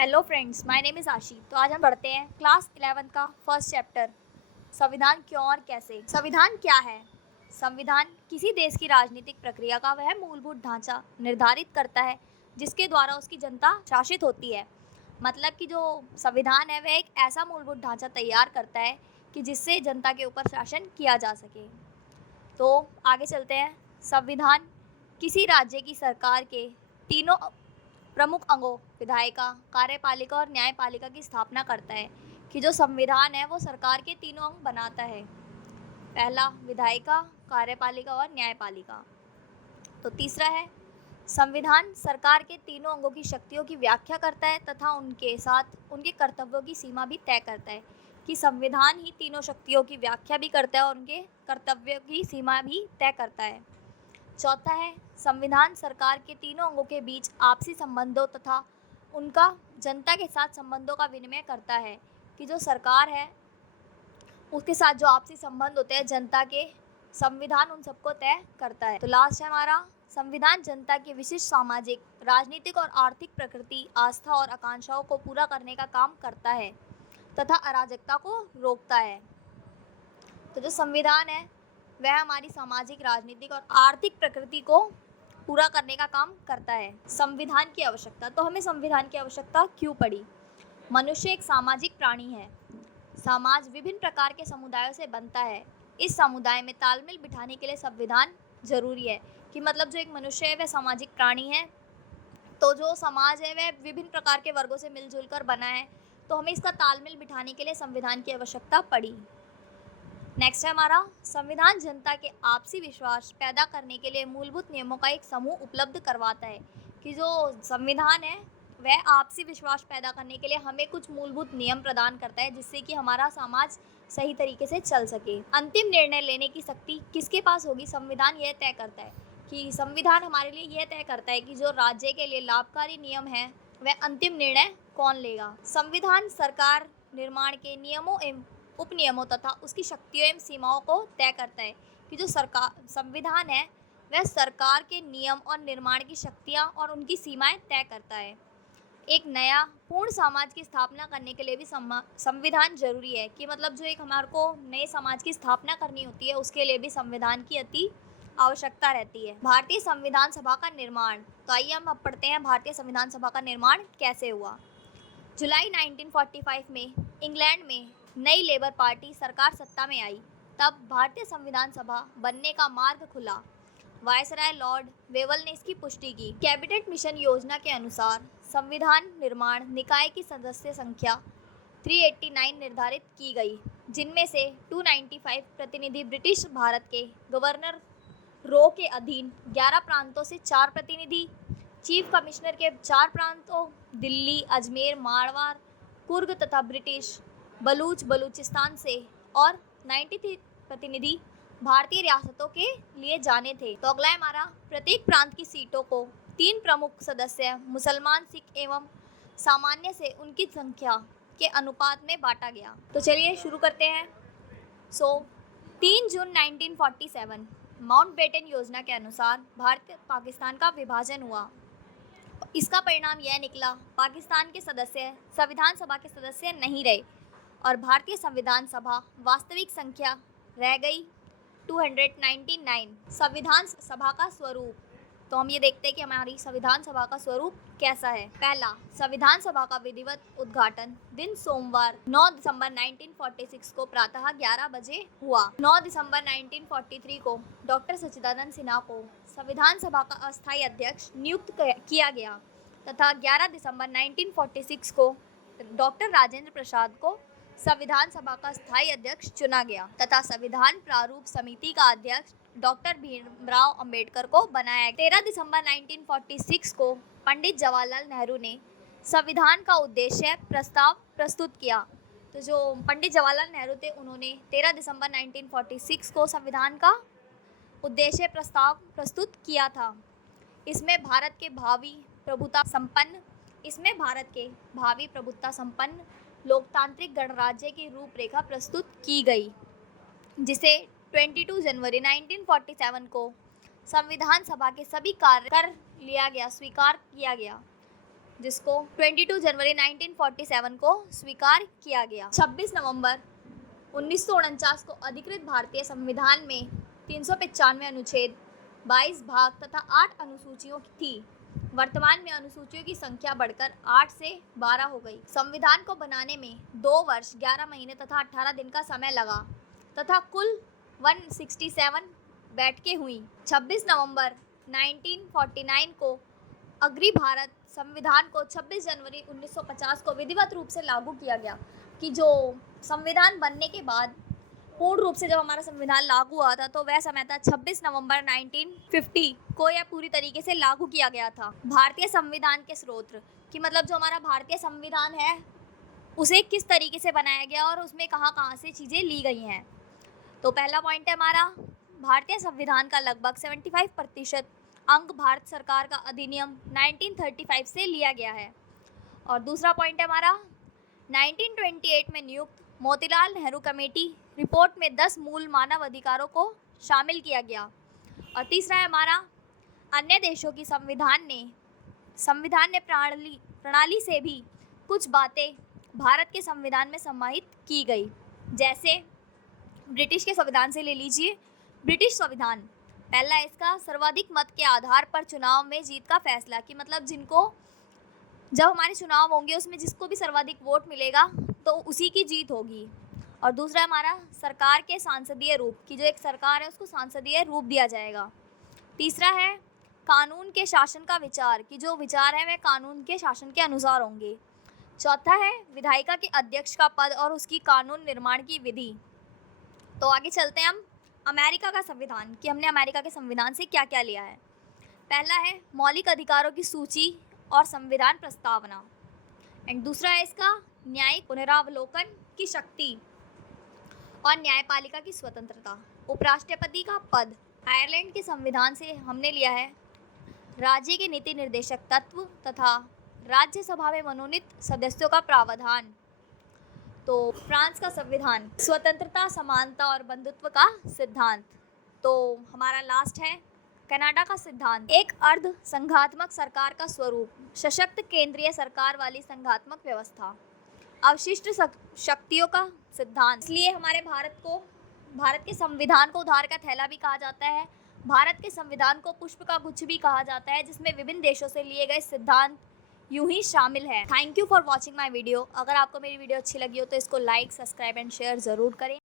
Hello friends, my name is आशी। तो आज हम पढ़ते हैं क्लास 11 का फर्स्ट चैप्टर, संविधान क्यों और कैसे। संविधान क्या है? संविधान किसी देश की राजनीतिक प्रक्रिया का वह मूलभूत ढांचा निर्धारित करता है जिसके द्वारा उसकी जनता शासित होती है। मतलब कि जो संविधान है वह एक ऐसा मूलभूत ढांचा तैयार करता है कि जिससे जनता के ऊपर शासन किया जा सके। तो आगे चलते हैं। संविधान किसी राज्य की सरकार के तीनों प्रमुख अंगों विधायिका, कार्यपालिका और न्यायपालिका की स्थापना करता है कि जो संविधान है वो सरकार के तीनों अंग बनाता है। पहला विधायिका, कार्यपालिका और न्यायपालिका। तो तीसरा है संविधान सरकार के तीनों अंगों की शक्तियों की व्याख्या करता है तथा उनके साथ उनके कर्तव्यों की सीमा भी तय करता है कि संविधान ही तीनों शक्तियों की व्याख्या भी करता है और उनके कर्तव्यों की सीमा भी तय करता है। चौथा है संविधान सरकार के तीनों अंगों के बीच आपसी संबंधों तथा उनका जनता के साथ संबंधों का विनिमय करता है कि जो सरकार है उसके साथ जो आपसी संबंध होते हैं जनता के, संविधान उन सबको तय करता है। तो लास्ट है हमारा संविधान जनता की विशिष्ट सामाजिक, राजनीतिक और आर्थिक प्रकृति, आस्था और आकांक्षाओं को पूरा करने का काम करता है तथा अराजकता को रोकता है। तो जो संविधान है वह हमारी सामाजिक, राजनीतिक और आर्थिक प्रकृति को पूरा करने का काम करता है। संविधान की आवश्यकता, तो हमें संविधान की आवश्यकता क्यों पड़ी? मनुष्य एक सामाजिक प्राणी है। समाज विभिन्न प्रकार के समुदायों से बनता है। इस समुदाय में तालमेल बिठाने के लिए संविधान जरूरी है कि मतलब जो एक मनुष्य है वह सामाजिक प्राणी है, तो जो समाज है वह विभिन्न प्रकार के वर्गों से मिलजुल कर बना है, तो हमें इसका तालमेल बिठाने के लिए संविधान की आवश्यकता पड़ी। नेक्स्ट है हमारा संविधान जनता के आपसी विश्वास पैदा करने के लिए मूलभूत नियमों का एक समूह उपलब्ध करवाता है कि जो संविधान है वह आपसी विश्वास पैदा करने के लिए हमें कुछ मूलभूत नियम प्रदान करता है जिससे कि हमारा समाज सही तरीके से चल सके। अंतिम निर्णय लेने की शक्ति किसके पास होगी? संविधान यह तय करता है कि संविधान हमारे लिए यह तय करता है कि जो राज्य के लिए लाभकारी नियम है वह अंतिम निर्णय कौन लेगा। संविधान सरकार निर्माण के नियमों एवं उपनियमों तथा उसकी शक्तियों एवं सीमाओं को तय करता है कि जो सरकार संविधान है वह सरकार के नियम और निर्माण की शक्तियाँ और उनकी सीमाएं तय करता है। एक नया पूर्ण समाज की स्थापना करने के लिए भी संविधान जरूरी है कि मतलब जो एक हमारे को नए समाज की स्थापना करनी होती है उसके लिए भी संविधान की अति आवश्यकता रहती है। भारतीय संविधान सभा का निर्माण, तो आइए हम अब पढ़ते हैं भारतीय संविधान सभा का निर्माण कैसे हुआ। जुलाई 1945 में इंग्लैंड में नई लेबर पार्टी सरकार सत्ता में आई। तब भारतीय संविधान सभा बनने का मार्ग खुला। वायसराय लॉर्ड वेवल ने इसकी पुष्टि की। कैबिनेट मिशन योजना के अनुसार संविधान निर्माण निकाय की सदस्य संख्या 389 निर्धारित की गई, जिनमें से 295 प्रतिनिधि ब्रिटिश भारत के गवर्नर रो के अधीन 11 प्रांतों से 4 प्रतिनिधि, चीफ कमिश्नर के 4 प्रांतों दिल्ली, अजमेर, मारवाड़, कुर्ग तथा ब्रिटिश बलूचिस्तान से और 93 प्रतिनिधि भारतीय रियासतों के लिए जाने थे। तो अगला है हमारा प्रत्येक प्रांत की सीटों को 3 प्रमुख सदस्य मुसलमान, सिख एवं सामान्य से उनकी संख्या के अनुपात में बांटा गया। तो चलिए शुरू करते हैं। 3 जून 1947 माउंटबेटन योजना के अनुसार भारत पाकिस्तान का विभाजन हुआ। इसका परिणाम यह निकला पाकिस्तान के सदस्य संविधान सभा के सदस्य नहीं रहे और भारतीय संविधान सभा वास्तविक संख्या रह गई 299। संविधान सभा का स्वरूप, तो हम ये देखते हैं कि हमारी संविधान सभा का स्वरूप कैसा है। पहला, संविधान सभा का विधिवत उद्घाटन दिन सोमवार 9 दिसंबर 1946 को प्रातः 11 बजे हुआ। 9 दिसंबर 1943 को डॉक्टर सच्चिदानंद सिन्हा को संविधान सभा का अस्थायी अध्यक्ष नियुक्त किया गया तथा 11 दिसंबर 1946 को डॉक्टर राजेंद्र प्रसाद को संविधान सभा का स्थायी अध्यक्ष चुना गया तथा संविधान प्रारूप समिति का अध्यक्ष डॉक्टर भीमराव अंबेडकर को बनाया। 13 दिसंबर 1946 को पंडित जवाहरलाल नेहरू ने संविधान का उद्देश्य प्रस्ताव प्रस्तुत किया। तो जो पंडित जवाहरलाल नेहरू थे उन्होंने 13 दिसंबर 1946 को संविधान का उद्देश्य प्रस्ताव प्रस्तुत किया था। इसमें भारत के भावी प्रभुत्ता संपन्न लोकतांत्रिक गणराज्य की रूपरेखा प्रस्तुत की गई, जिसे 22 जनवरी 1947 को संविधान सभा के सभी कार्य कर लिया गया, स्वीकार किया गया। जिसको 22 जनवरी 1947 को स्वीकार किया गया। 26 नवंबर 1949 को अधिकृत भारतीय संविधान में 395 अनुच्छेद, 22 भाग तथा 8 अनुसूचियों थी। वर्तमान में अनुसूचियों की संख्या बढ़कर 8 से 12 हो गई। संविधान को बनाने में 2 वर्ष 11 महीने तथा 18 दिन का समय लगा तथा कुल 167 बैठकें हुई। 26 नवंबर 1949 को अग्री भारत संविधान को 26 जनवरी 1950 को विधिवत रूप से लागू किया गया। कि जो संविधान बनने के बाद पूर्ण रूप से जब हमारा संविधान लागू हुआ था तो वह समय था 26 नवंबर 1950 को यह पूरी तरीके से लागू किया गया था। भारतीय संविधान के स्रोत कि मतलब जो हमारा भारतीय संविधान है उसे किस तरीके से बनाया गया और उसमें कहाँ कहाँ से चीज़ें ली गई हैं। तो पहला पॉइंट है हमारा, भारतीय संविधान का लगभग 75% अंग भारत सरकार का अधिनियम 1935 से लिया गया है। और दूसरा पॉइंट है हमारा, 1928 में नियुक्त मोतीलाल नेहरू कमेटी रिपोर्ट में 10 मूल मानव अधिकारों को शामिल किया गया। और तीसरा है हमारा, अन्य देशों की संविधान ने प्रणाली से भी कुछ बातें भारत के संविधान में समाहित की गई। जैसे ब्रिटिश के संविधान से ले लीजिए, ब्रिटिश संविधान पहला है इसका, सर्वाधिक मत के आधार पर चुनाव में जीत का फैसला। कि मतलब जिनको जब हमारे चुनाव होंगे उसमें जिसको भी सर्वाधिक वोट मिलेगा तो उसी की जीत होगी। और दूसरा हमारा, सरकार के सांसदीय रूप की जो एक सरकार है उसको सांसदीय रूप दिया जाएगा। तीसरा है कानून के शासन का विचार कि जो विचार है वह कानून के शासन के अनुसार होंगे। चौथा है विधायिका के अध्यक्ष का पद और उसकी कानून निर्माण की विधि। तो आगे चलते हैं हम अमेरिका का संविधान कि हमने अमेरिका के संविधान से क्या क्या लिया है। पहला है मौलिक अधिकारों की सूची और संविधान प्रस्तावना। एंड दूसरा है इसका न्यायिक पुनरावलोकन की शक्ति और न्यायपालिका की स्वतंत्रता। उपराष्ट्रपति का पद आयरलैंड के संविधान से हमने लिया है राज्य के नीति निर्देशक तत्व तथा राज्यसभा में मनोनीत सदस्यों का प्रावधान। तो फ्रांस का संविधान स्वतंत्रता, समानता और बंधुत्व का सिद्धांत। तो हमारा लास्ट है कनाडा का सिद्धांत, एक अर्ध संघात्मक सरकार का स्वरूप, सशक्त केंद्रीय सरकार वाली संघात्मक व्यवस्था, अवशिष्ट शक्तियों का सिद्धांत। इसलिए हमारे भारत के संविधान को उधार का थैला भी कहा जाता है, भारत के संविधान को पुष्प का गुच्छ भी कहा जाता है, जिसमें विभिन्न देशों से लिए गए सिद्धांत यूं ही शामिल है। Thank you for watching my video. अगर आपको मेरी वीडियो अच्छी लगी हो तो इसको लाइक, सब्सक्राइब एंड शेयर ज़रूर करें।